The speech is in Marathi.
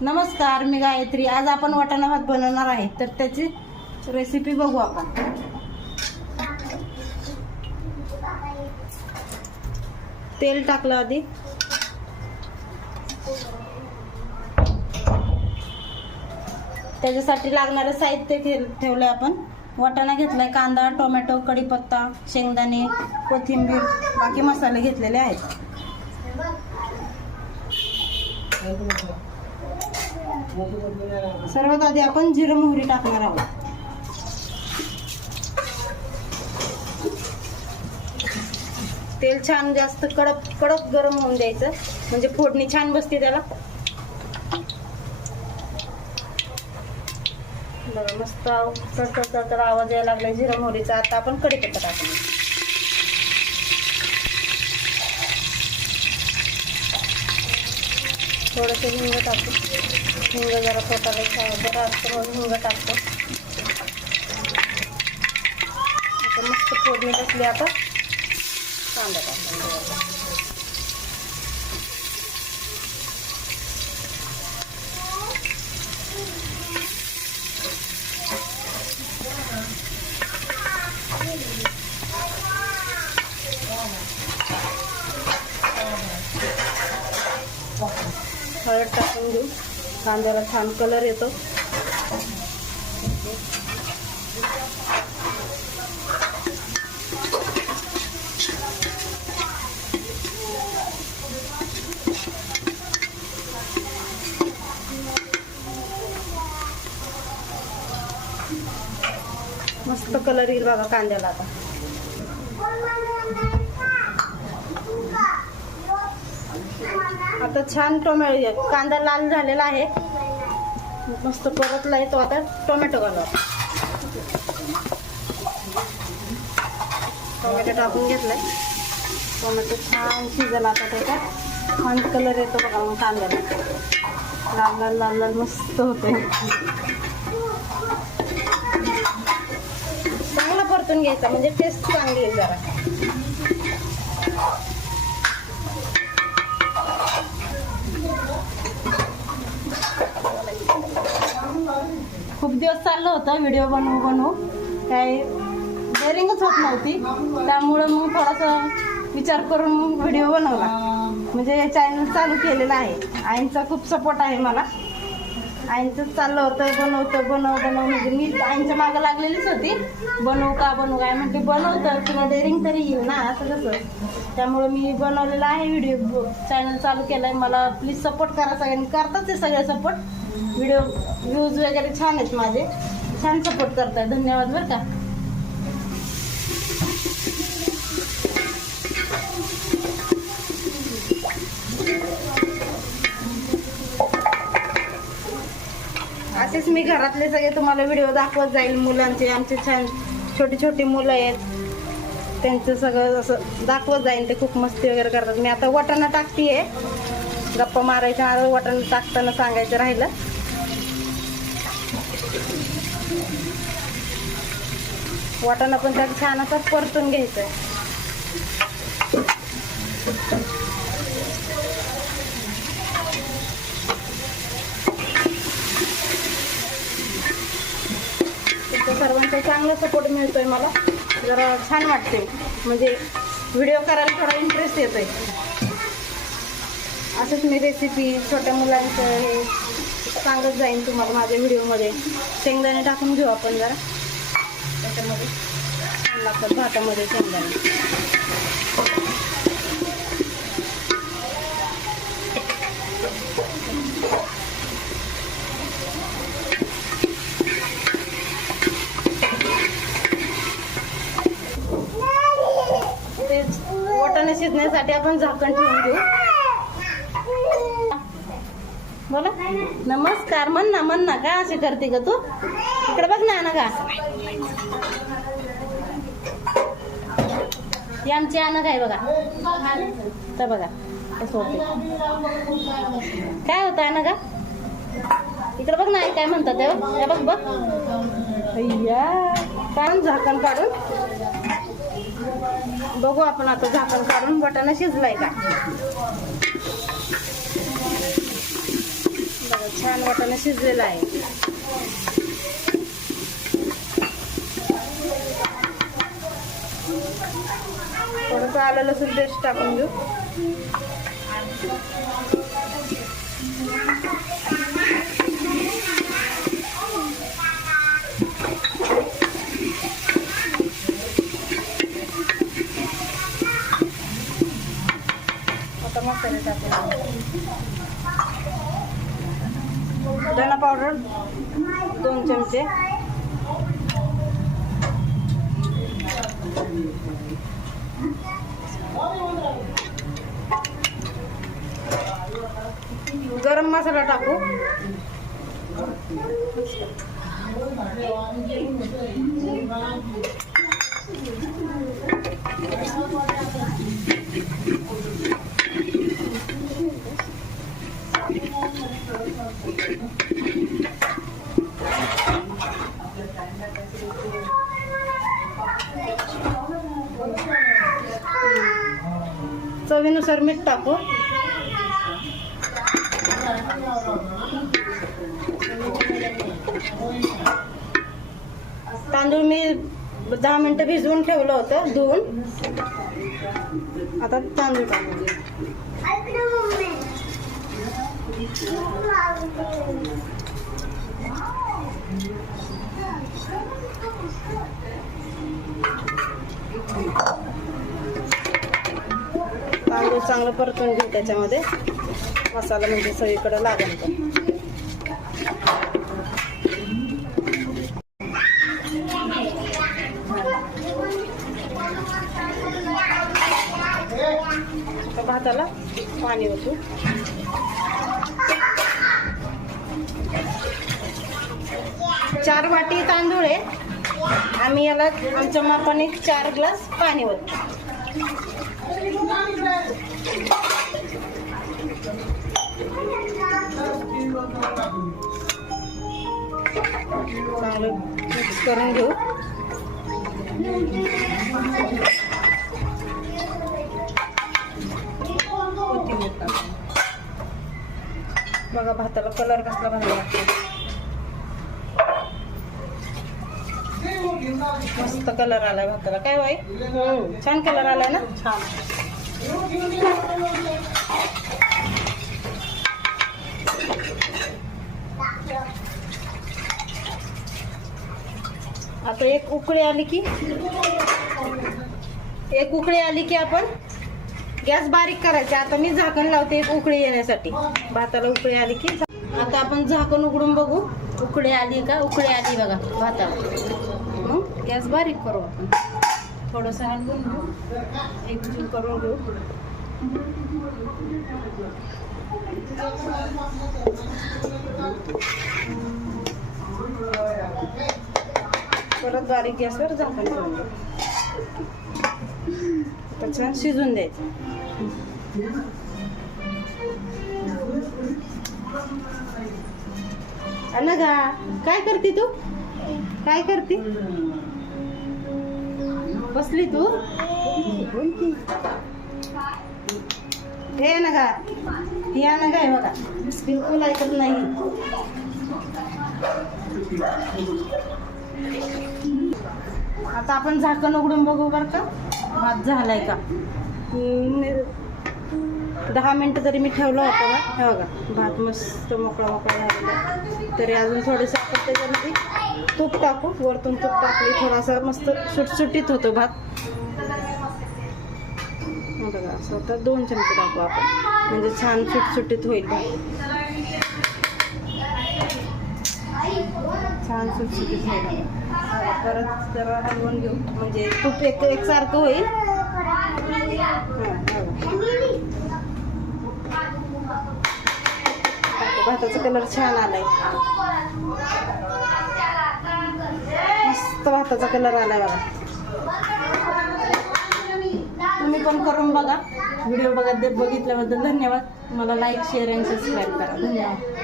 नमस्कार मी गायत्री. आज आपण वाटाणा भात बनवणार आहे. तर त्याची रेसिपी बघू आपण. तेल टाकलं आधी. त्याच्यासाठी लागणारं साहित्य ठेवलं ठेवलंय आपण. वाटाणा घेतलाय कांदा टोमॅटो कढीपत्ता शेंगदाणे कोथिंबीर बाकी मसाले घेतलेले आहेत. सर्वात आधी आपण जिरं मोहरी टाकणार आहोत. तेल छान जास्त कडक कडक गरम होऊन द्यायचं. म्हणजे फोडणी छान बसते त्याला. बघा मस्त आव- तडतड आवाज यायला लागला जिरं मोहरीचा आता आपण कडीपत्ता टाकणार. थोडंसं हिंग टाकू. हिंग जरा पोटाला बरं असतं म्हणून हिंग टाकतो आता मस्त फोडणी बसली आता. कांदा टाकतो हळद टाकून घेऊ कांद्याला छान कलर येतो. मस्त कलर येईल बघा कांद्याला आता. आता छान टोमॅटो कांदा लाल झालेला आहे. मस्त परतला येतो आता टोमॅटो घालू टोमॅटो टाकून घेतलाय. टोमॅटो छान शिजला आता त्याचा. छान कलर येतो बघा मग कांद्याला. लाल लाल लाल लाल मस्त होते चांगला परतून घ्यायचा म्हणजे टेस्ट चांगली आहे जरा. खूप दिवस चाललं होतं व्हिडिओ बनवू बनवू. काही डेअरिंगच होत नव्हती. त्यामुळं मग थोडासा विचार करून मग व्हिडिओ बनवला. म्हणजे चॅनल चालू केलेलं आहे. आईंचा खूप सपोर्ट आहे मला. आईंचंच चाललं होतं बनवतं बनव बनव. म्हणजे मी आईंच्या मागं लागलेलीच होती. बनवू का बनवू काय? म्हणते बनवतं किंवा डेअरिंग तरी येईल ना असं कसं? त्यामुळं मी बनवलेला आहे व्हिडिओ चॅनल चालू केलं आहे मला प्लीज सपोर्ट करा सगळ्यांनी. करतात ते सगळे सपोर्ट व्हिडिओ व्ह्यूज वगैरे छान आहेत माझे. छान सपोर्ट करताय. धन्यवाद बरं का. असेच मी घरातले सगळे तुम्हाला व्हिडिओ दाखवत जाईल. मुलांचे आमचे छान छोटी छोटी मुलं आहेत. त्यांचं सगळं असं दाखवत जाईल. ते खूप मस्ती वगैरे करतात. मी आता वाटाणा टाकतीये. गप्पा मारायच्या आधी वाटण टाकताना सांगायचं राहिलं. वाटाणा पण त्यात छान असा परतून घ्यायचं. सर्वांचा चांगला सपोर्ट मिळतोय मला. जरा छान वाटते म्हणजे व्हिडिओ करायला थोडा इंटरेस्ट येतोय. असंच मी रेसिपी छोट्या मुलांचं हे सांगत जाईन तुम्हाला माझ्या व्हिडिओमध्ये शेंगदाणे टाकून घेऊ आपण जरा. त्याच्यामध्ये छान लागतात भातामध्ये शेंगदाणे. ते वाटाणे शिजण्यासाठी आपण झाकण ठेवून घेऊ. बोला. नमस्कार म्हण ना म्हण ना का असे करते ग तू? इकडे बघ ना ना का ही आमची अनग आहे बघा. तर बघा कसं काय होतं आहे ना का इकडे बघ ना काय म्हणतात ते हो. बघ. बघ. अय्या काढून झाकण काढून. बघू आपण आता झाकण काढून बटाणा शिजलाय का बघा छान वाटाणा शिजलेला आहे. थोडंसं आलं लसूण पेस्ट टाकून घेऊ. आता मसाले टाकून धना पावडर दोन चमचे. गरम मसाला टाकू. चवीनुसार मीठ टाकू. तांदूळ मी दहा मिनटं भिजवून ठेवलं होतं धुवून. आता तांदूळ टाकू तांदूळ चांगलं परतून घेऊ त्याच्यामध्ये. मसाला म्हणजे सगळीकडे लागेल भाताला पाणी होतो चार वाटी तांदूळ आहे. आम्ही याला आमच्या मापाने चार ग्लास पाणी होतो चांगलं मिक्स करून घेऊ. बघा भाताला कलर कसला भारी लागतो मस्त कलर आलाय भाताला. काय वाई छान कलर आलाय ना? छान. आता एक उकळी आली की एक उकळी आली की आपण गॅस बारीक करायचे. आता मी झाकण लावते एक उकळी येण्यासाठी. भाताला उकळी आली की आता आपण झाकण उघडून बघू. उकळी आली का? उकळी आली बघा भाताला. मग गॅस बारीक करू आपण. थोडंसं हलवून घेऊ. करून घेऊ. परत बारीक गॅसवर झाकण ठेवून देऊ. आता छान शिजून द्यायचं. अनघा काय करते तू? काय करते? बसली तू? हे नका ही अनघा आहे बघा. बिलकुल ऐकत नाही. आता आपण झाकण उघडून बघू बरं का. भात झालाय का? दहा मिनटं तरी मी ठेवलं होतं बा. हे बघा भात मस्त मोकळा मोकळा झालेला तरी अजून थोडंसं आपण त्याच्यामध्ये तूप टाकू. वरतून तूप टाकली थोडासा मस्त सुटसुटीत होतो भात. बघा असं आता दोन चमचे टाकू आपण. म्हणजे छान सुटसुटीत होईल भात. छान सुटसुटीत होईल. परत जरा हलवून घेऊ. म्हणजे तूप एक एकसारखं होईल. हां भाताचा कलर छान आलाय. मस्त भाताचा कलर आलाय बघा. तुम्ही पण करून बघा. व्हिडिओ बघा बघितल्याबद्दल धन्यवाद. मला लाईक शेअर आणि सबस्क्राईब करा. धन्यवाद.